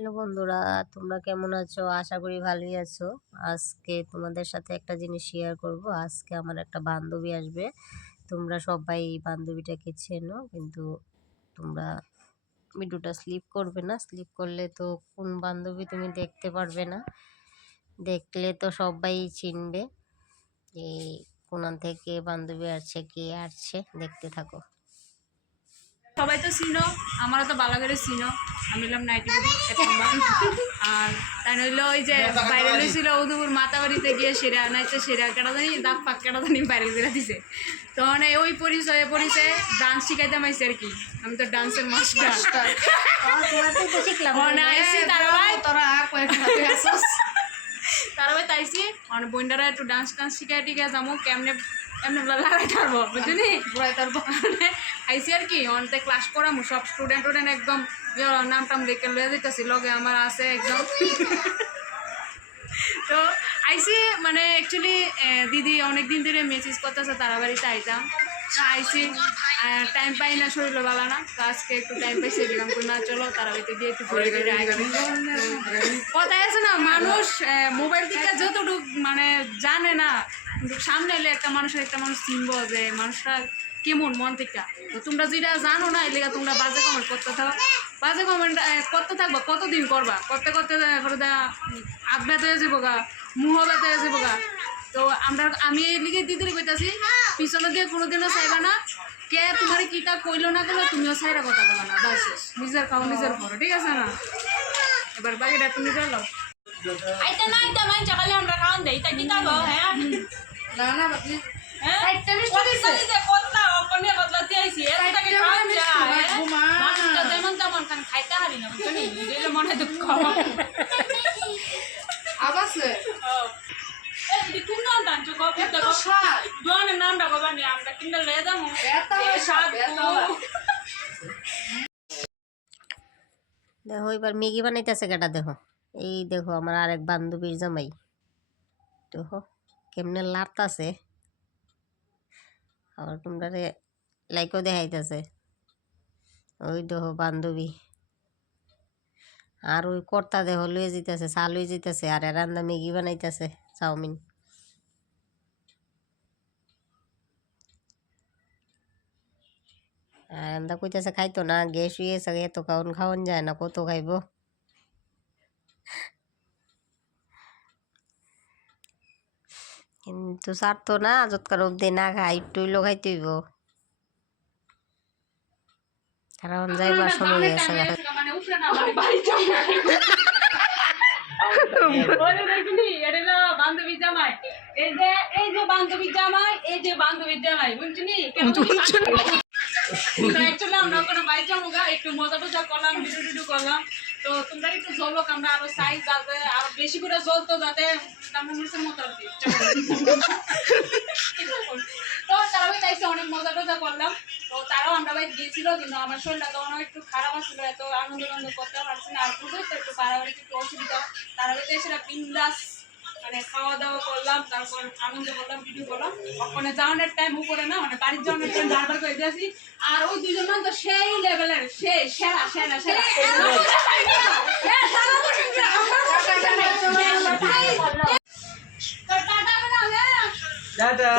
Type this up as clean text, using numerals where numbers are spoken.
Hello বন্ধুরা, তোমরা কেমন আছো? আশা করি ভালোই আছো। আজকে তোমাদের সাথে একটা জিনিস শেয়ার করব। আজকে আমার একটা বান্ধবী আসবে। তোমরা সবাই বান্ধবীটাকে চেনো, কিন্তু তোমরা ভিডিওটা স্লিপ করবে না। স্লিপ করলে তো কোন বান্ধবী তুমি দেখতে পারবে না। দেখলে তো সবাই চিনবে এই কোন থেকে বান্ধবী আসছে, কে আসছে, দেখতে থাকো। সবাই তো চিনো, আমারও তো ভালো করে চিনো। আমি হলাম নাইটি আর তাই নইলো ওই যে ভাইরাল হয়েছিল উদুপুর মাতাবাড়িতে গিয়ে সেরা নাইতে সেরা কেটা জানি দাগ পাক কেটা জানি ভাইরাল করে দিছে। তো মানে ওই পরিচয়ে ডান্স শিখাইতে মাইছে আর কি। আমি তো ডান্সের মাস্টার। তারা ভাই তাইছি মানে বইন্ডারা একটু ডান্স শিখাই টিকে যাবো কেমনে এমনি লাগাই পারবো বুঝলি ঘুরাই তারবো আইসি আর কি অনেক ক্লাস করামো সব স্টুডেন্ট একদম নাম টাম দেখে লয়ে যেতেছি লগে আমার আছে একদম। তো আইসি মানে অ্যাকচুয়ালি দিদি অনেকদিন ধরে মেসেজ করতেছে তারা বাড়িতে আইতাম আইসি টাইম পাই না, শরীর ভালো না। তো আজকে একটু টাইম পাইছি দিলাম না চলো তারা বাড়িতে গিয়ে একটু ঘুরে ঘুরে কথায় আছে না, মানুষ মোবাইল থেকে যতটুকু মানে জানে না, কিন্তু সামনে এলে একটা মানুষ চিনবো যে মানুষটা কেমন মন থেকে। তো তোমরা যেটা জানো না এর লেগে তোমরা বাজে কমেন্ট করতে থাকো, বাজে কমেন্ট করতে থাকবো, কতদিন করবা? করতে করতে আগ ব্যথা হয়ে যাবো গা, মুহ ব্যথা হয়ে যাবো গা। তো আমি এই লিগে দিদির কইতাছি পিছনে দিয়ে কোনোদিনও চাইবা না, কে তোমার কিটা কইলো না করলো তুমিও চাইরা কথা বলো না, বাস নিজের খাও নিজের করো, ঠিক আছে না? এবার বাকিটা তুমি চলো আইতে না আইতে মান সকালে আমরা খাওয়ান দেই তা কি থাকো। হ্যাঁ না না বাকি হ্যাঁ একটা মিষ্টি দিছে যে কতলা অপনে বদলাতে আইছি এটাকে খাওয়া যায় মানুষটা যেমন তেমন কান খাইতে হারি না বুঝনি, দিলে মনে দুঃখ আবাসে এই দেখুন না দান তো কপি তো দোনের নামটা বাবানি আমরা কিনলে লয়ে যামু এত স্বাদ। দেখো এবার ম্যাগি বানাইতেছে কেটা, দেখো এই দেখো আমার আরেক বান্ধবীর জামাই, দেখো কেমনে লাড়তাছে, আবার তোমরা লাইকও দেখাইতেছে। ওই দেখো বান্ধবী, আর ওই কর্তা দেখো লয়ে যেতেছে, চা লয়ে যেতেছে, আর রান্না ম্যাগি বানাইতেছে, চাউমিন। আর রান্না কইতেছে খাইতো না, গ্যাস হয়ে গেছে, এত খাওয়ান যায় না, কত খাইব। কিন্তু ছাড়তো না, যৎকার অব্দি না খাই একটু হইলো খাইতে হইব, কারণ যাইবার সময় হয়েছে। বান্ধবী জামাই এই যে বান্ধবী জামাই এই যে বান্ধবীর জামাই বুঝছিনি অ্যাকচুয়ালি আমরা কোনো বাইক যাবো গা, একটু মজা টজা করলাম, ভিডিও করলাম। তো তোমরা একটু জ্বলক, আমরা আরো সাইজ যাতে আরো বেশি করে জ্বলতো যাতে মানুষের মতো আর কি। তো তারা ভাই চাইছে অনেক মজা টজা করলাম। তো তারাও আমরা ভাই গিয়েছিল, কিন্তু আমার শরীরটা তখন একটু খারাপ আসছিল, এত আনন্দ করতে পারছি না। আর পুজোই তো একটু পাড়াবাড়ি একটু অসুবিধা, তারা ভাই সেটা বিন্দাস মানে খাওয়া দাওয়া করলাম, তারপর আনন্দ করলাম, ভিডিও করলাম। ওখানে যাওয়ানোর টাইম উপরে না মানে বাড়ির যাওয়ানোর টাইম বারবার করে দিয়েছি। আর ওই দুজন মান তো সেই লেভেলের, সেই সেরা সেরা সেরা টাটা।